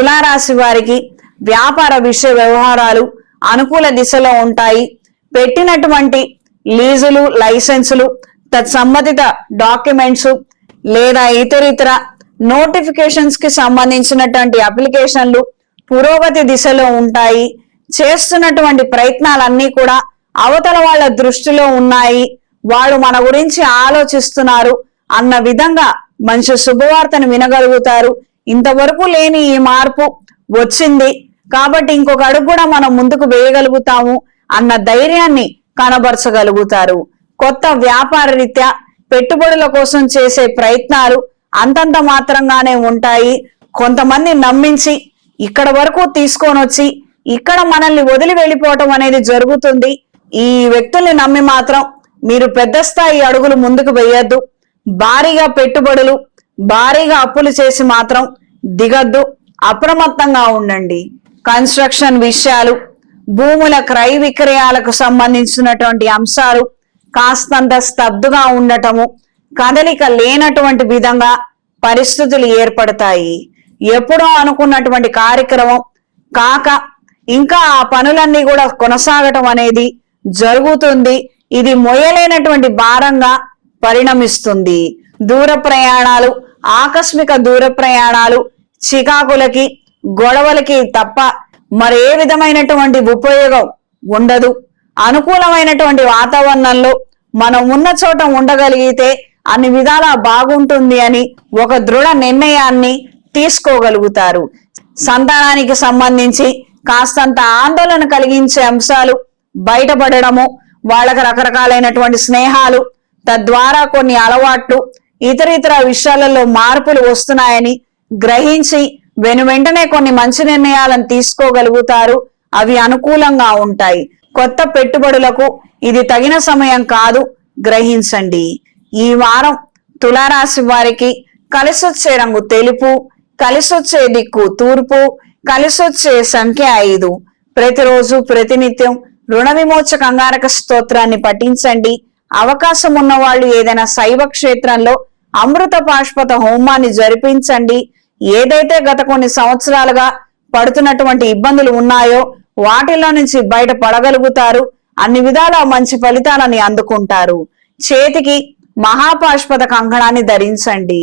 తులారాశి వారికి వ్యాపార విషయ వ్యవహారాలు అనుకూల దిశలో ఉంటాయి. పెట్టినటువంటి లీజులు, లైసెన్సులు, తత్సంబంధిత డాక్యుమెంట్స్ లేదా ఇతర నోటిఫికేషన్స్ కి సంబంధించినటువంటి అప్లికేషన్లు పురోగతి దిశలో ఉంటాయి. చేస్తున్నటువంటి ప్రయత్నాలన్నీ కూడా అవతల వాళ్ళ దృష్టిలో ఉన్నాయి, వాళ్ళు మన గురించి ఆలోచిస్తున్నారు అన్న విధంగా మంచి శుభవార్తను వినగలుగుతారు. ఇంతవరకు లేని ఈ మార్పు వచ్చింది కాబట్టి ఇంకొక అడుగు కూడా మనం ముందుకు వేయగలుగుతాము అన్న ధైర్యాన్ని కనబరచగలుగుతారు. కొత్త వ్యాపార రీత్యా పెట్టుబడుల కోసం చేసే ప్రయత్నాలు అంతంత మాత్రంగానే ఉంటాయి. కొంతమంది నమ్మించి ఇక్కడ వరకు తీసుకొని వచ్చి ఇక్కడ మనల్ని వదిలి వెళ్ళిపోవటం అనేది జరుగుతుంది. ఈ వ్యక్తుల్ని నమ్మి మాత్రం మీరు పెద్ద స్థాయి అడుగులు ముందుకు వేయొద్దు. భారీగా పెట్టుబడులు, భారీగా అప్పులు చేసి మాత్రం దిగద్దు. అప్రమత్తంగా ఉండండి. కన్స్ట్రక్షన్ విషయాలు, భూముల క్రయ విక్రయాలకు సంబంధించినటువంటి అంశాలు కాస్తంత స్తబ్దుగా ఉండటము, కదలిక లేనటువంటి విధంగా పరిస్థితులు ఏర్పడతాయి. ఎప్పుడో అనుకున్నటువంటి కార్యక్రమం కాక ఇంకా ఆ పనులన్నీ కూడా కొనసాగటం అనేది జరుగుతుంది. ఇది మొయ్యలేనటువంటి భారంగా పరిణమిస్తుంది. దూర ప్రయాణాలు, ఆకస్మిక దూర ప్రయాణాలు చికాకులకి, గొడవలకి తప్ప మరే విధమైనటువంటి ఉపయోగం ఉండదు. అనుకూలమైనటువంటి వాతావరణంలో మనం ఉన్న చోట ఉండగలిగితే అన్ని విధాలా బాగుంటుంది అని ఒక దృఢ నిర్ణయాన్ని తీసుకోగలుగుతారు. సంతానానికి సంబంధించి కాస్తంత ఆందోళన కలిగించే అంశాలు బయటపడడము, వాళ్ళకి రకరకాలైనటువంటి స్నేహాలు, తద్వారా కొన్ని అలవాట్లు, ఇతర విషయాలలో మార్పులు వస్తున్నాయని గ్రహించి వెనువెంటనే కొన్ని మంచి నిర్ణయాలను తీసుకోగలుగుతారు. అవి అనుకూలంగా ఉంటాయి. కొత్త పెట్టుబడులకు ఇది తగిన సమయం కాదు, గ్రహించండి. ఈ వారం తులారాశి వారికి కలిసొచ్చే రంగు తెలుపు, కలిసొచ్చే దిక్కు తూర్పు, కలిసొచ్చే సంఖ్య 5. ప్రతిరోజు ప్రతినిత్యం రుణ విమోచక అంగారక స్తోత్రాన్ని పఠించండి. అవకాశం ఉన్న వాళ్ళు ఏదైనా శైవ క్షేత్రంలో అమృత పాష్పత హోమాన్ని జరిపించండి. ఏదైతే గత కొన్ని సంవత్సరాలుగా పడుతున్నటువంటి ఇబ్బందులు ఉన్నాయో వాటిలో నుంచి బయట పడగలుగుతారు. అన్ని విధాల మంచి ఫలితాలని అందుకుంటారు. చేతికి మహాపాష్పత కంకణాన్ని ధరించండి.